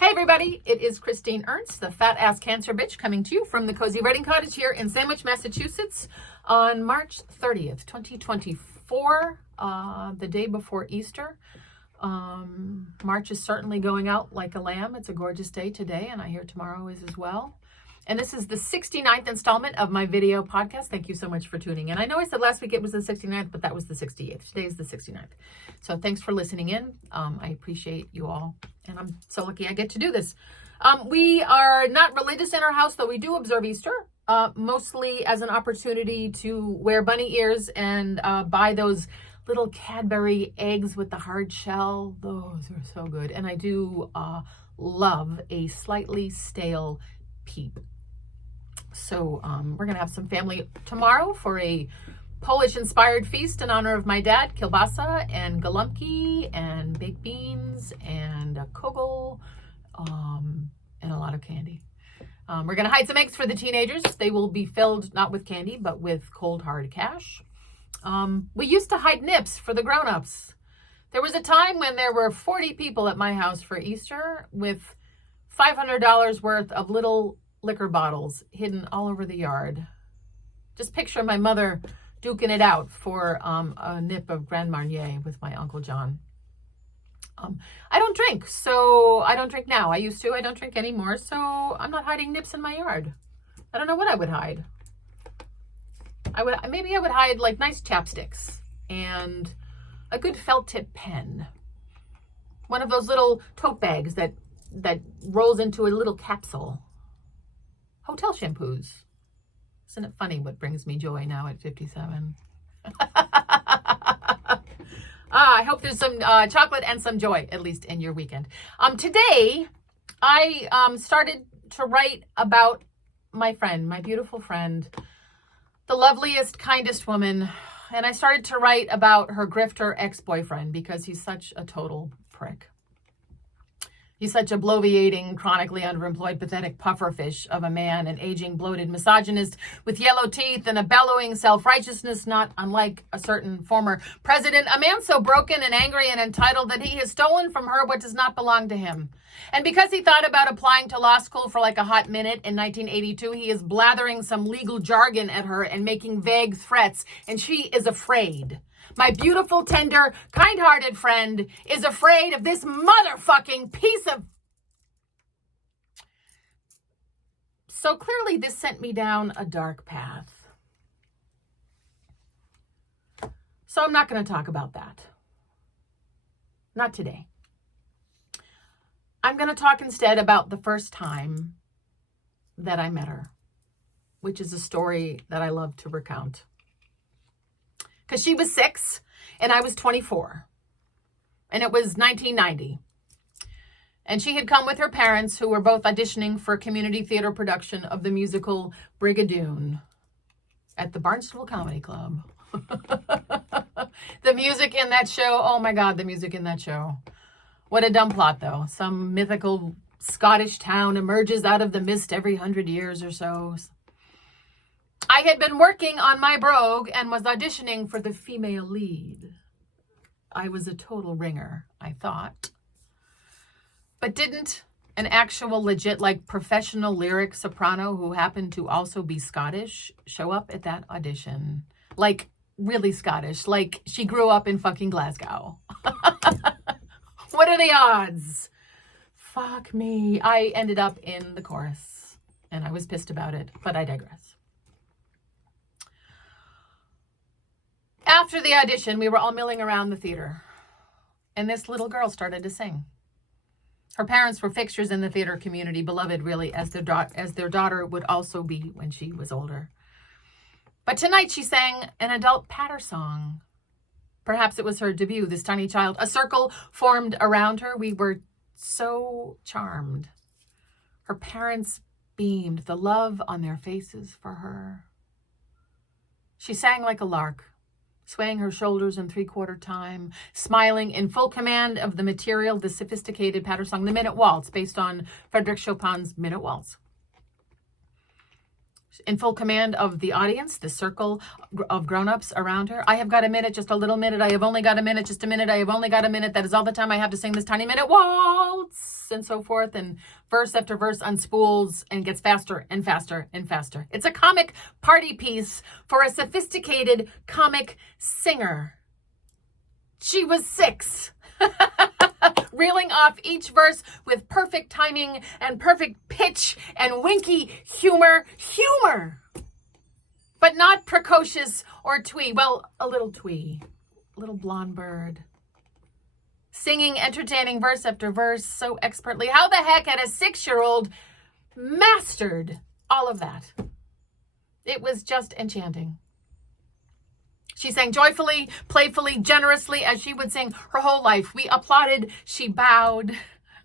Hey everybody, it is Christine Ernst, the fat ass cancer bitch, coming to you from the Cozy Writing Cottage here in Sandwich, Massachusetts on March 30th, 2024, the day before Easter. March is certainly going out like a lamb. It's a gorgeous day today, and I hear tomorrow is as well. And this is the 69th installment of my video podcast. Thank you so much for tuning in. I know I said last week it was the 69th, but that was the 68th. Today is the 69th. So thanks for listening in. I appreciate you all. And I'm so lucky I get to do this. We are not religious in our house, though we do observe Easter, mostly as an opportunity to wear bunny ears and buy those little Cadbury eggs with the hard shell. Those are so good. And I do love a slightly stale peep. So we're going to have some family tomorrow for a Polish-inspired feast in honor of my dad, kielbasa and golubki and baked beans and a kugel and a lot of candy. We're going to hide some eggs for the teenagers. They will be filled not with candy, but with cold, hard cash. We used to hide nips for the grown-ups. There was a time when there were 40 people at my house for Easter with $500 worth of little liquor bottles hidden all over the yard. Just picture my mother duking it out for a nip of Grand Marnier with my Uncle John. I don't drink, so I don't drink now. I used to. I don't drink anymore, so I'm not hiding nips in my yard. I don't know what I would hide. Maybe I would hide like nice chapsticks and a good felt tip pen. One of those little tote bags that rolls into a little capsule. Hotel shampoos. Isn't it funny what brings me joy now at 57? I hope there's some chocolate and some joy, at least in your weekend. Today, I started to write about my friend, my beautiful friend, the loveliest, kindest woman. And I started to write about her grifter ex-boyfriend because he's such a total prick. He's such a bloviating, chronically underemployed, pathetic pufferfish of a man, an aging, bloated misogynist with yellow teeth and a bellowing self-righteousness not unlike a certain former president, a man so broken and angry and entitled that he has stolen from her what does not belong to him. And because he thought about applying to law school for like a hot minute in 1982, he is blathering some legal jargon at her and making vague threats, and she is afraid. My beautiful, tender, kind-hearted friend is afraid of this motherfucking piece of... So clearly this sent me down a dark path. So I'm not going to talk about that. Not today. I'm going to talk instead about the first time that I met her, which is a story that I love to recount. Because she was 6 and I was 24. And it was 1990. And she had come with her parents, who were both auditioning for a community theater production of the musical Brigadoon at the Barnstable Comedy Club. The music in that show, oh my God, the music in that show. What a dumb plot, though. Some mythical Scottish town emerges out of the mist every 100 years or so. I had been working on my brogue and was auditioning for the female lead. I was a total ringer, I thought. But didn't an actual legit, like, professional lyric soprano who happened to also be Scottish show up at that audition? Like, really Scottish. Like, she grew up in fucking Glasgow. What are the odds? Fuck me. I ended up in the chorus, and I was pissed about it, but I digress. After the audition, we were all milling around the theater, and this little girl started to sing. Her parents were fixtures in the theater community, beloved really, as their daughter would also be when she was older. But tonight she sang an adult patter song. Perhaps it was her debut, this tiny child. A circle formed around her. We were so charmed. Her parents beamed, the love on their faces for her. She sang like a lark, swaying her shoulders in 3/4 time, smiling in full command of the material, the sophisticated patter song, the Minute Waltz, based on Frédéric Chopin's Minute Waltz. in full command of the audience, the circle of grown-ups around her. I have got a minute, just a little minute. I have only got a minute, just a minute. I have only got a minute. That is all the time I have to sing this tiny minute waltz, and so forth. And verse after verse unspools and gets faster and faster and faster. It's a comic party piece for a sophisticated comic singer. She was 6. Reeling off each verse with perfect timing and perfect pitch and winky humor. But not precocious or twee. Well, a little twee. A little blonde bird. Singing entertaining verse after verse so expertly. How the heck had a 6-year-old mastered all of that? It was just enchanting. She sang joyfully, playfully, generously, as she would sing her whole life. We applauded. She bowed.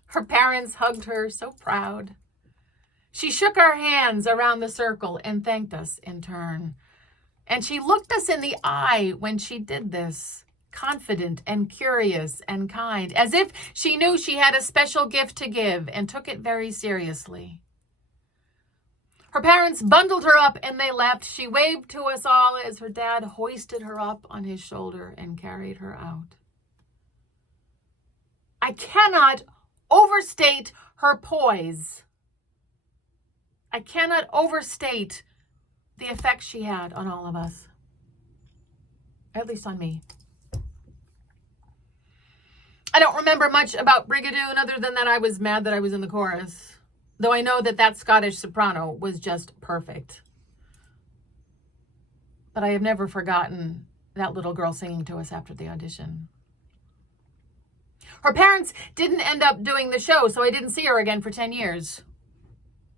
Her parents hugged her, so proud. She shook our hands around the circle and thanked us in turn. And she looked us in the eye when she did this, confident and curious and kind, as if she knew she had a special gift to give and took it very seriously. Her parents bundled her up and they left. She waved to us all as her dad hoisted her up on his shoulder and carried her out. I cannot overstate her poise. I cannot overstate the effect she had on all of us. At least on me. I don't remember much about Brigadoon other than that I was mad that I was in the chorus. Though I know that Scottish soprano was just perfect. But I have never forgotten that little girl singing to us after the audition. Her parents didn't end up doing the show, so I didn't see her again for 10 years.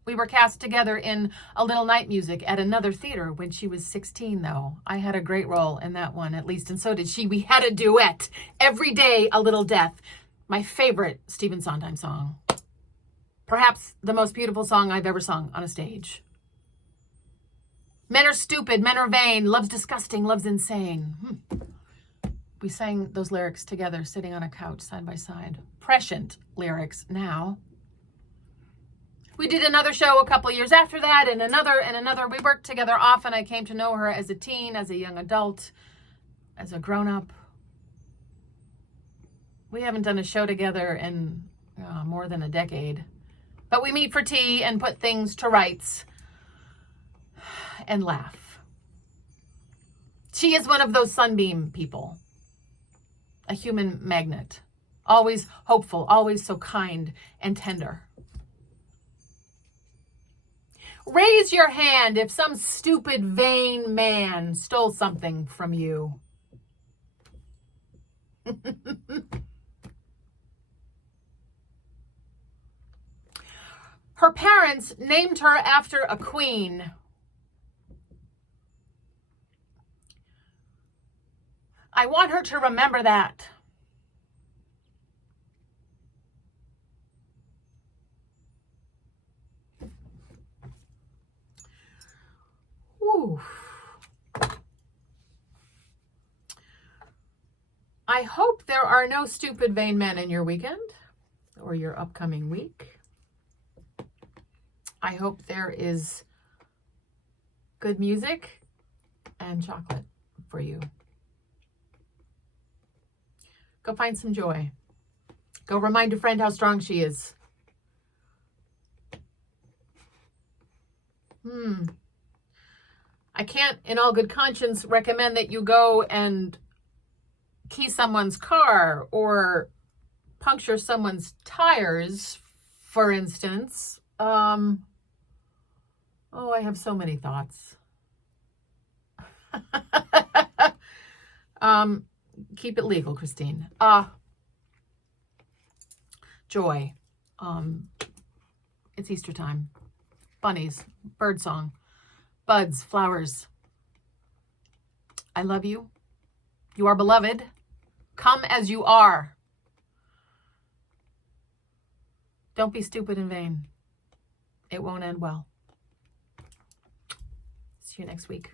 We were cast together in A Little Night Music at another theater when she was 16, though. I had a great role in that one, at least, and so did she. We had a duet. Every Day, a Little Death. My favorite Stephen Sondheim song. Perhaps the most beautiful song I've ever sung on a stage. Men are stupid, men are vain, love's disgusting, love's insane. We sang those lyrics together, sitting on a couch side by side. Prescient lyrics now. We did another show a couple years after that, and another. We worked together often. I came to know her as a teen, as a young adult, as a grown-up. We haven't done a show together in more than a decade. But we meet for tea and put things to rights and laugh. She is one of those sunbeam people. A human magnet. Always hopeful, always so kind and tender. Raise your hand if some stupid, vain man stole something from you. Her parents named her after a queen. I want her to remember that. Whew. I hope there are no stupid, vain men in your weekend or your upcoming week. I hope there is good music and chocolate for you. Go find some joy. Go remind a friend how strong she is. I can't, in all good conscience, recommend that you go and key someone's car or puncture someone's tires, for instance. I have so many thoughts. Keep it legal, Christine. Joy. It's Easter time. Bunnies, birdsong, buds, flowers. I love you. You are beloved. Come as you are. Don't be stupid and vain. It won't end well. See you next week.